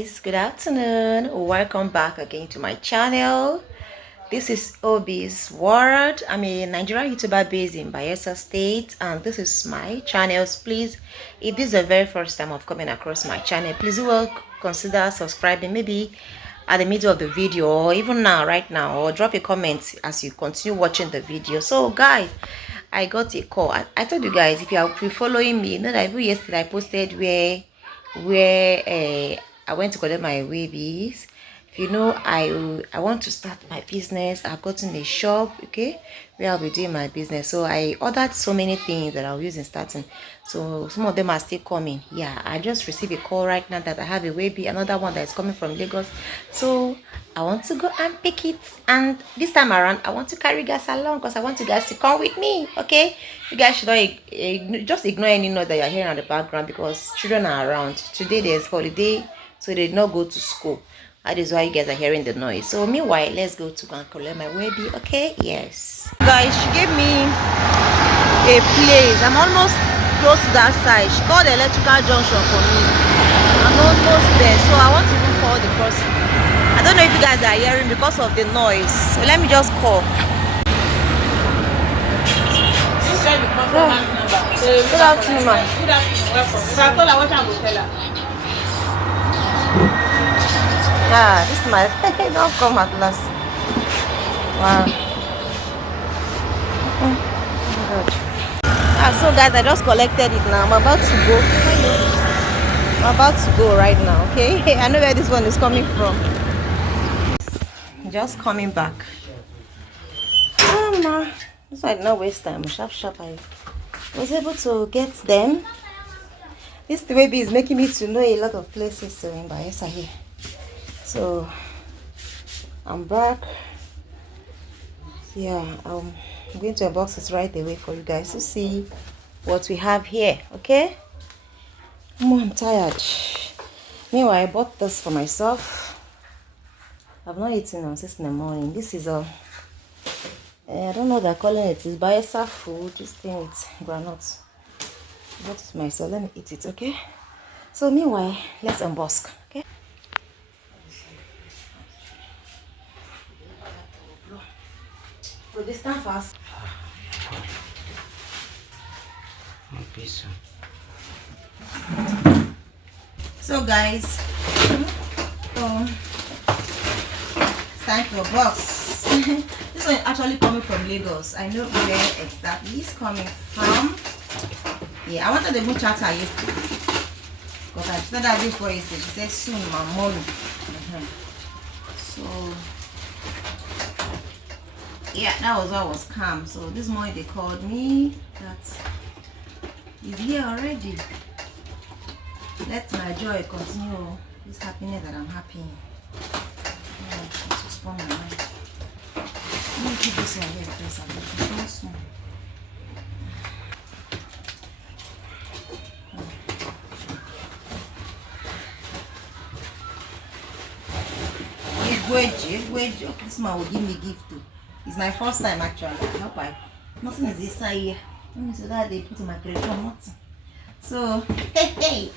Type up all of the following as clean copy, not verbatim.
guys, good afternoon. Welcome back again to my channel. This is Obi's World. I'm a Nigerian YouTuber based in Bayelsa State, and this is my channel. Please, if this is the very first time of coming across my channel, please do consider subscribing, maybe at the middle of the video or even now, right now, or drop a comment as you continue watching the video. So guys, I got a call. I told you guys, if you are following me, you know that even yesterday I posted where I went to collect my babies. If you know, I want to start my business. I've gotten a shop, okay, where I'll be doing my business. So I ordered so many things that I'll use in starting. So some of them are still coming. Yeah, I just received a call right now that I have a baby, another one that is coming from Lagos. So I want to go and pick it, and this time around I want to carry you guys along because I want you guys to come with me. Okay, you guys should not just ignore any noise that you're hearing in the background because children are around. Today there's holiday, so they did not go to school. That is why you guys are hearing the noise. So meanwhile, let's go to go and collect my baby. Okay, yes guys, she gave me a place. I'm almost close to that side. She called the electrical junction for me. I'm almost there, so I want to even call the person. I don't know if you guys are hearing because of the noise. So let me just call. Good afternoon, ma. Good afternoon, welcome. If I call her, what I will tell her? Yeah, this is my don't come at last. Wow. Oh God. So guys, I just collected it now. I'm about to go. I'm about to go right now, okay? I know where this one is coming from. Just coming back. This might not waste time. Sharp. I was able to get them. This baby is making me to know a lot of places in Bayelsa here. So I'm back. Yeah, I'm going to unbox this right away for you guys to see what we have here. Okay. I'm tired. Meanwhile, I bought this for myself. I've not eaten since in the morning. This is a I don't know what they're calling it. It's Bayelsa food. This thing with granuts. I bought it for myself. Let me eat it, okay? So meanwhile, let's unbox, okay? So this time fast. So guys, it's time for a box. This one is actually coming from Lagos. I know where exactly it's coming from. Yeah, I wanted to even chat her yesterday because I said that before yesterday. She said soon, my mom. So yeah, that was what was calm. So this morning they called me that he's here already. Let my joy continue. This happiness that I'm happy. Just spoil my mind. Let me keep this one here because I'm very small. Okay, this man will give me gift too. It's my first time actually. I hope nothing is inside here. Let me see that they put in my credit card, nothing. So hey,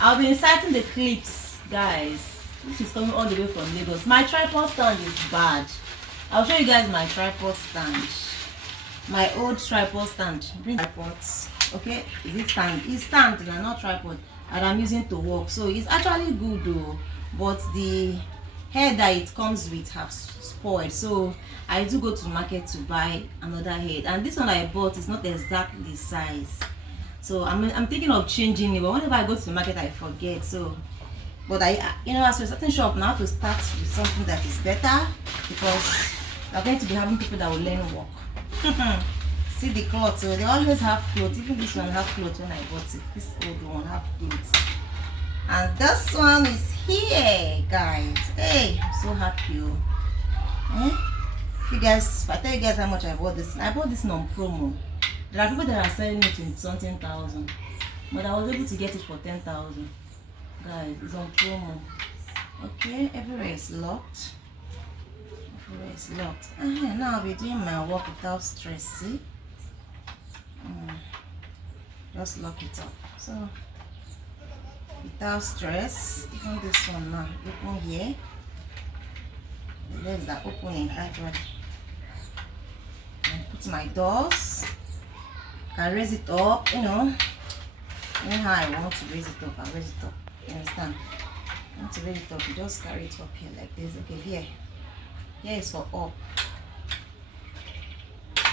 I'll be inserting the clips, guys. This is coming all the way from Lagos. My tripod stand is bad. I'll show you guys my tripod stand. My old tripod stand. Bring tripods. Okay, is it stand? It's stand and not tripod. And I'm using to work. So it's actually good though. But the head that it comes with have spoiled. So I do go to the market to buy another head. And this one I bought is not exactly the size. So I'm thinking of changing it. But whenever I go to the market I forget. So but as a certain shop now, I have to start with something that is better because I'm going to be having people that will learn work. See the cloth, so they always have clothes. Even this one have clothes when I bought it. This old one have clothes. And this one is here, guys. Hey, I'm so happy. If I tell you guys how much I bought this on promo. There are people that are selling it in something thousand. But I was able to get it for 10,000. Guys, it's on promo. Okay, everywhere is locked. Now I'll be doing my work without stress. See? Just lock it up. So without stress. Even this one now, open here. The legs are opening gradually. And put my doors. Can raise it up, you know. Anyhow I want to raise it up, I'll raise it up. You understand? I want to raise it up, you just carry it up here like this. Okay, here. Here is for up.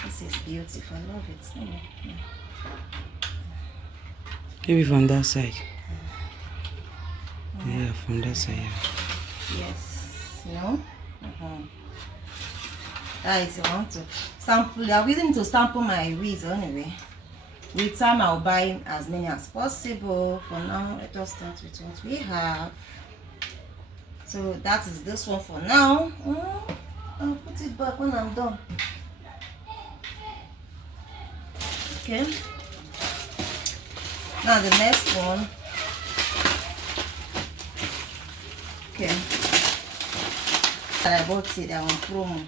This is beautiful. I love it. Yeah. Maybe from that side. Yeah, from that side. Yeah. Yes. You know? Guys, I want to sample. I'm willing to sample my wigs anyway. With time, I'll buy as many as possible. For now, let us start with what we have. So that is this one for now. I'll put it back when I'm done. Okay. Now the next one. Okay. I bought it, they're on promo.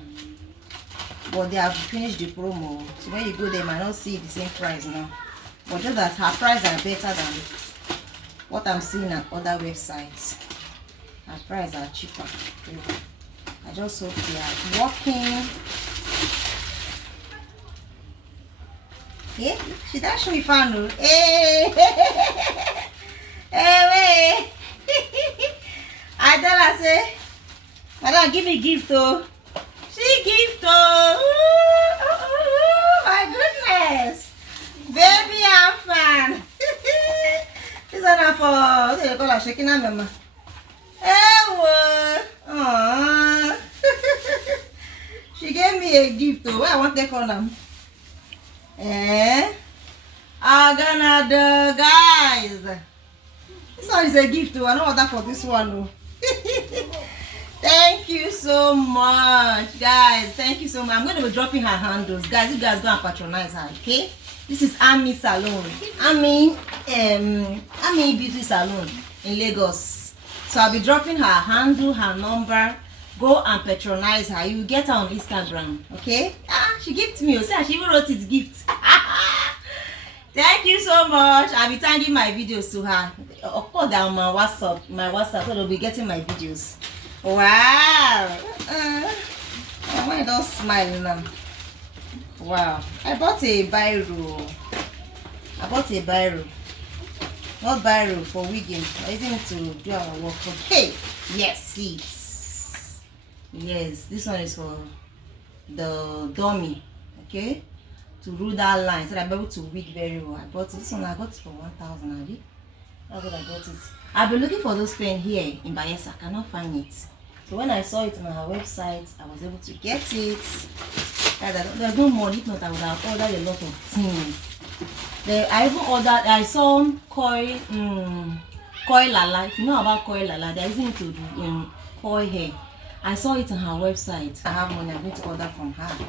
But they have finished the promo. So when you go there, you might not see the same price now. But just that her price are better than what I'm seeing at other websites. Her price are cheaper. I just hope they are working. Yeah, she that show me fan. Hey, hey, I tell her say, Madam, give me gift though. She gift though. My goodness, baby, I'm fan. This one for what do you call her? Shaking her mama. Hey, aww. She gave me a gift though. Where I want to take on them. I'm gonna do, guys. This one is a gift too. I don't order for this one though. Thank you so much, guys. Thank you so much. I'm going to be dropping her handles, guys. You guys go and patronize her, okay? This is Ami Salon. Ami Beauty Salon in Lagos. So I'll be dropping her handle, her number. Go and patronize her. You will get her on Instagram, okay? She gifted me. She even wrote it gift. Thank you so much. I'll be tagging my videos to her. Of course, they're on my WhatsApp, so they'll be getting my videos. Wow. I don't smile now. Wow. I bought a biro. Not biro for wigging. I using it to do our work. Okay. Yes, seats. Yes, this one is for the dummy. Okay. To rule that line so that I'm able to wig very well. I bought this one. I got it for 1,000. That's what I got it. I've been looking for those pens here in Bayelsa. I cannot find it. So when I saw it on her website, I was able to get it. There's no money. If not, I would have ordered a lot of things. I even ordered. I saw koi lala. If you know about koi lala, they're using it to do koi hair. I saw it on her website. I have money. I'm going to order from her.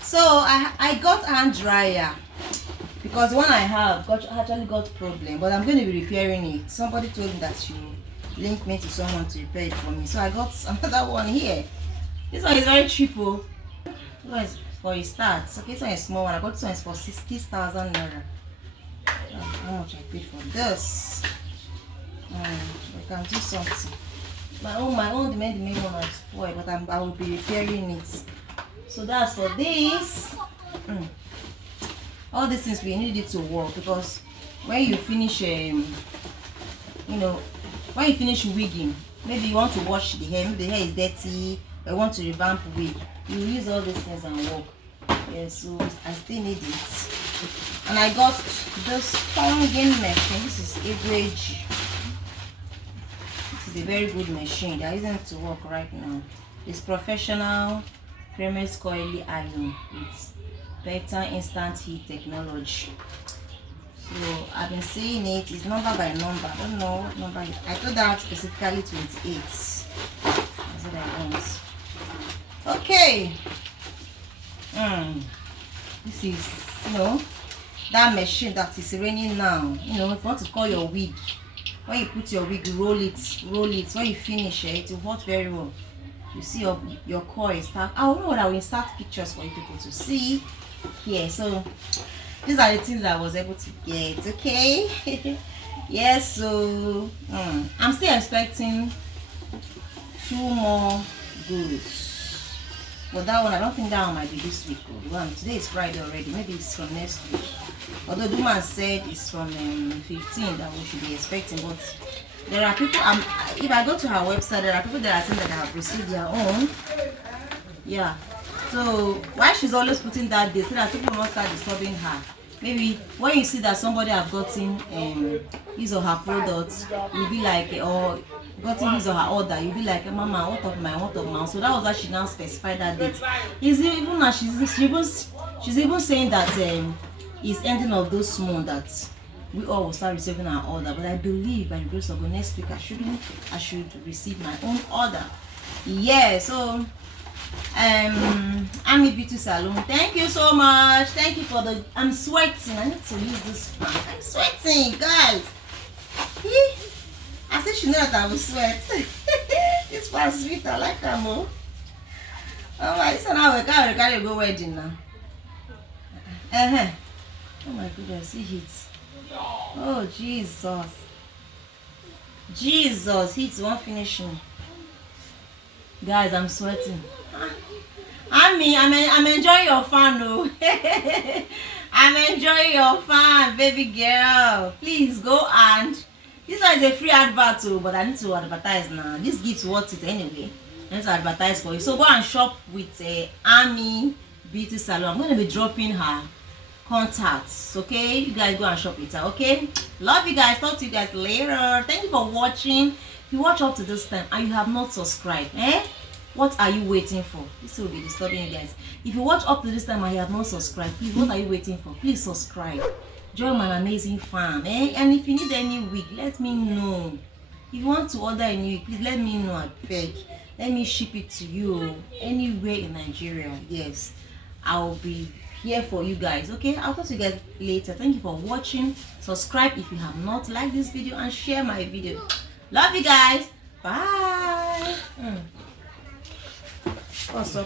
So I got hand dryer because the one I have actually got problem, but I'm going to be repairing it. Somebody told me that she link me to someone to repair it for me. So I got another one here. This one is very cheap. This one is for a start. Okay, this one is small one. I got this one is for 60,000 naira. How much I paid for this? I can do something. My own the main one is spoiled, but I will be repairing it. So that's for this. All these things we need it to work, because when you finish when you finish wigging, maybe you want to wash the hair, maybe the hair is dirty, or you want to revamp wig, you use all these things and work. Yeah, so I still need it. And I got this tonguing machine. This is Average. This is a very good machine. They're using it to work right now. It's professional premise coily iron with better instant heat technology. So I've been seeing it. It's number by number. I don't know what number. I told that specifically 28. That's what I want. Okay. This is that machine that is raining now. If you want to call your wig, when you put your wig, roll it. When you finish it will work very well. You see your coil start. I don't know what I will insert pictures for you people to see here. So these are the things I was able to get. Okay. Yes, so I'm still expecting 2 more goods. But that one, I don't think that one might be this week. Today is Friday already. Maybe it's from next week. Although the woman said it's from 15 that we should be expecting. But there are people, if I go to her website, there are people that are saying that they have received their own. Yeah. So why she's always putting that day so that people will not start disturbing her. Maybe when you see that somebody have gotten his or her products, you'll be like, or gotten his or her order, you'll be like, Mama, what of mine, what of mine? So that was why she now specified that date. Even now she's even saying that it's ending of this month that we all will start receiving our order. But I believe by the grace of God next week I should receive my own order. Yeah, so Ami Beauty Salon, thank you so much. Thank you for the I'm sweating. I need to use this fan. I'm sweating, guys. I said she know that I will sweat. This fan sweet, I like her more. Oh my, this one now we can't go wedding now. Oh my goodness, see heat. Oh Jesus. Jesus, heat won't finish me. Guys, I'm sweating. I'm enjoying your fan, oh. I'm enjoying your fan, baby girl. Please go and this one is a free advert too, but I need to advertise now. This gift worth it anyway. I need to advertise for you. So go and shop with Ami Beauty Salon. I'm going to be dropping her contacts. Okay, you guys go and shop with her. Okay, love you guys. Talk to you guys later. Thank you for watching. If you watch up to this time and you have not subscribed, what are you waiting for? This will be disturbing you guys. If you watch up to this time and you have not subscribed, please, what are you waiting for? Please subscribe. Join my amazing fam. And if you need any wig, let me know. If you want to order any wig, please let me know. I beg. Let me ship it to you anywhere in Nigeria. Yes, I'll be here for you guys. Okay, I'll talk to you guys later. Thank you for watching. Subscribe if you have not. Like this video and share my video. Love you guys. Bye. Posso.